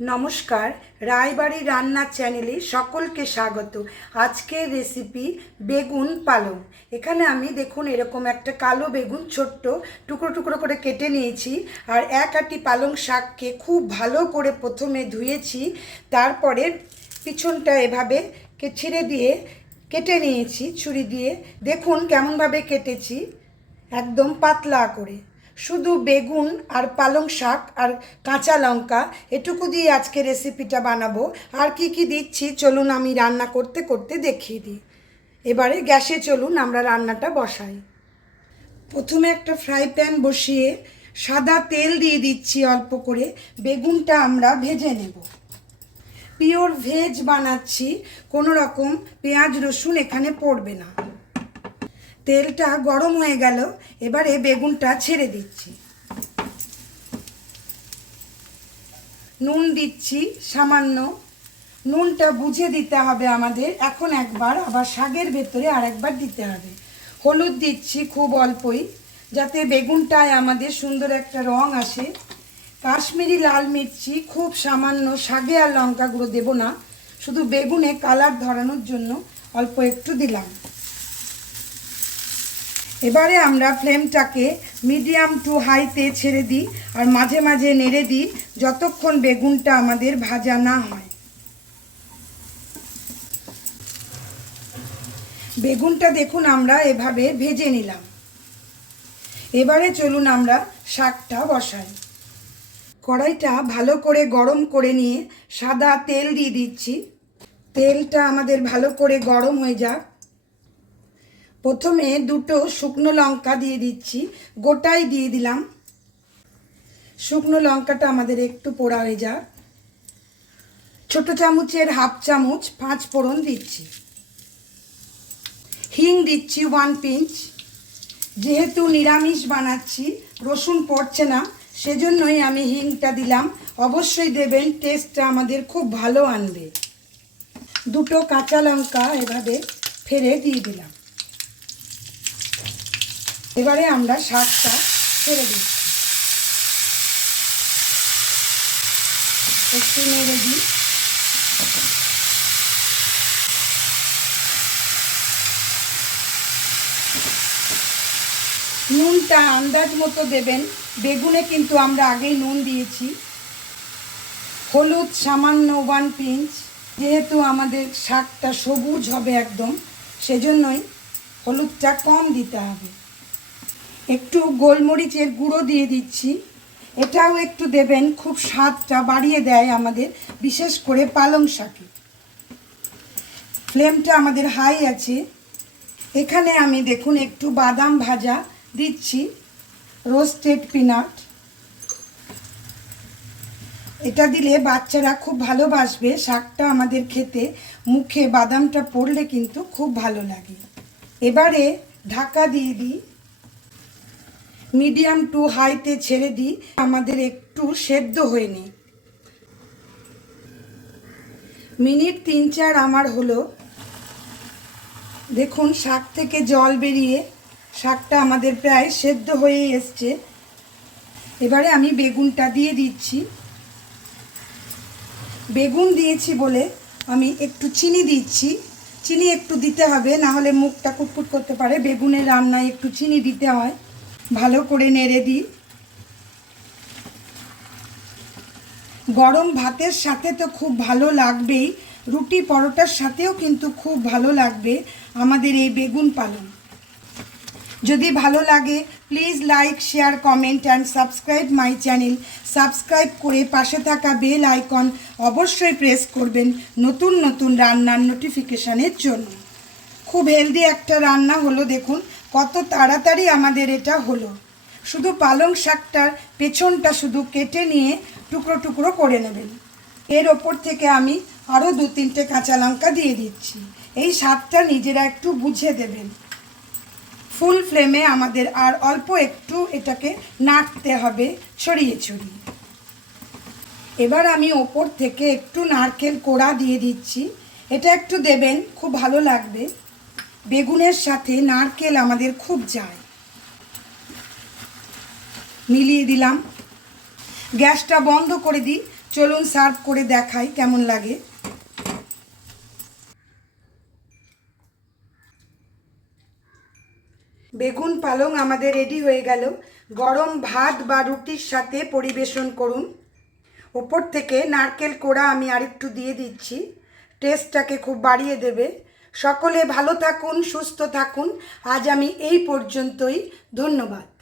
নমস্কার, রায়বাড়ি রান্না চ্যানেলে সকলকে স্বাগত। আজকের রেসিপি বেগুন পালং। এখানে আমি দেখুন এরকম একটা কালো বেগুন ছোট্ট টুকরো টুকরো করে কেটে নিয়েছি। আর এক আটি পালং শাককে খুব ভালো করে প্রথমে ধুয়েছি, তারপরে পিছনটা এভাবে ছিঁড়ে দিয়ে কেটে নিয়েছি ছুরি দিয়ে। দেখুন কেমনভাবে কেটেছি, একদম পাতলা করে। শুধু বেগুন আর পালং শাক আর কাঁচা লঙ্কা এটুকু দিয়ে আজকে রেসিপিটা বানাবো। আর কি কি দিচ্ছি চলুন আমি রান্না করতে করতে দেখিয়ে দিই। এবারে গ্যাসে চলুন আমরা রান্নাটা বসাই। প্রথমে একটা ফ্রাই প্যান বসিয়ে সাদা তেল দিয়ে দিচ্ছি অল্প করে। বেগুনটা আমরা ভেজে নেব। পিওর ভেজ বানাচ্ছি, কোনো রকম পেঁয়াজ রসুন এখানে পড়বে না। তেলটা গরম হয়ে গেল, এবারে বেগুনটা ছেড়ে দিচ্ছি। নুন দিচ্ছি সামান্য, নুনটা বুঝে দিতে হবে আমাদের। এখন একবার আবার শাকের ভেতরে আর একবার দিতে হবে। হলুদ দিচ্ছি খুব অল্পই, যাতে বেগুনটায় আমাদের সুন্দর একটা রং আসে। কাশ্মীরি লাল মির্চি খুব সামান্য, শাকে আর লঙ্কা গুঁড়ো দেবো না, শুধু বেগুনে কালার ধরানোর জন্য অল্প একটু দিলাম। এবারে আমরা ফ্লেমটাকে মিডিয়াম টু হাইতে ছেড়ে দিই আর মাঝে মাঝে নেড়ে দিই যতক্ষণ বেগুনটা আমাদের ভাজা না হয়। বেগুনটা দেখুন আমরা এভাবে ভেজে নিলাম। এবারে চলুন আমরা শাকটা বসাই। কড়াইটা ভালো করে গরম করে নিয়ে সাদা তেল দিয়ে দিচ্ছি। তেলটা আমাদের ভালো করে গরম হয়ে যাক। প্রথমে দুটো শুকনো লঙ্কা দিয়ে দিচ্ছি, গোটাই দিয়ে দিলাম। শুকনো লঙ্কাটা আমাদের একটু পোড়া হয়ে যাক। ছোট চামচের হাফ চামচ 5 ফোড়ন দিচ্ছি। হিং দিচ্ছি 1 পিঞ্চ। যেহেতু নিরামিষ বানাচ্ছি, রসুন পড়ছে না, সেজন্যই আমি হিংটা দিলাম। অবশ্যই দেবেন, টেস্টটা আমাদের খুব ভালো আনবে। দুটো কাঁচা লঙ্কা এভাবে ফেলে দিয়ে দিলাম। এবারে আমরা শাকটা ছেড়ে দিচ্ছি। একটু নেড়ে দিই। নুনটা আন্দাজ মতো দেবেন, বেগুনে কিন্তু আমরা আগেই নুন দিয়েছি। হলুদ সামান্য 1 পিঞ্চ, যেহেতু আমাদের শাকটা সবুজ হবে একদম, সেজন্যই হলুদটা কম দিতে হবে। একটু গোলমরিচের গুঁড়ো দিয়ে দিচ্ছি, এটাও একটু দেবেন, খুব স্বাদটা বাড়িয়ে দেয় আমাদের, বিশেষ করে পালং শাকে। ফ্লেমটা আমাদের হাই আছে। এখানে আমি দেখুন একটু বাদাম ভাজা দিচ্ছি, রোস্টেড পিনাট। এটা দিলে বাচ্চারা খুব ভালোবাসবে। শাকটা আমাদের খেতে, মুখে বাদামটা পড়লে কিন্তু খুব ভালো লাগে। এবারে ঢাকা দিয়ে দিই, মিডিয়াম টু হাইতে ছেড়ে দিই, আমাদের একটু সেদ্ধ হয়ে নিই। মিনিট 3-4 আমার হলো। দেখুন শাক থেকে জল বেরিয়ে শাকটা আমাদের প্রায় সেদ্ধ হয়ে এসছে। এবারে আমি বেগুনটা দিয়ে দিচ্ছি। বেগুন দিয়েছি বলে আমি একটু চিনি দিচ্ছি। চিনি একটু দিতে হবে, না হলে মুখটা কুটকুট করতে পারে। বেগুনের রান্নায় একটু চিনি দিতে হয়। ভালো করে নেড়ে দিই। গরম ভাতের সাথে তো খুব ভালো লাগবেই, রুটি পরোটার সাথেও কিন্তু খুব ভালো লাগবে আমাদের এই বেগুন পালং। যদি ভালো লাগে please like, share, comment and subscribe my channel. Subscribe করে পাশে থাকা বেল আইকন অবশ্যই প্রেস করবেন নতুন নতুন রান্নার নোটিফিকেশানের জন্য। খুব হেলদি একটা রান্না হলো। দেখুন কত তাড়াতাড়ি আমাদের এটা হলো। শুধু পালং শাকটার পেছনটা শুধু কেটে নিয়ে টুকরো টুকরো করে নেবেন। এর ওপর থেকে আমি আরও 2-3টে কাঁচা লঙ্কা দিয়ে দিচ্ছি। এই স্বাদটা নিজেরা একটু বুঝে দেবেন। ফুল ফ্লেমে আমাদের আর অল্প একটু এটাকে নাড়তে হবে ছড়িয়ে ছড়িয়ে। এবার আমি ওপর থেকে একটু নারকেল কোড়া দিয়ে দিচ্ছি। এটা একটু দেবেন, খুব ভালো লাগবে। বেগুনের সাথে নারকেল আমাদের খুব যায়। মিলিয়ে দিলাম। গ্যাসটা বন্ধ করে দিই, চলুন সার্ভ করে দেখাই কেমন লাগে। বেগুন পালং আমাদের রেডি হয়ে গেল। গরম ভাত বা রুটির সাথে পরিবেশন করুন। ওপর থেকে নারকেল কোড়া আমি আরেকটু দিয়ে দিচ্ছি, টেস্টটাকে খুব বাড়িয়ে দেবে। সকলে ভালো থাকুন, সুস্থ থাকুন। আজ আমি এই পর্যন্তই। ধন্যবাদ।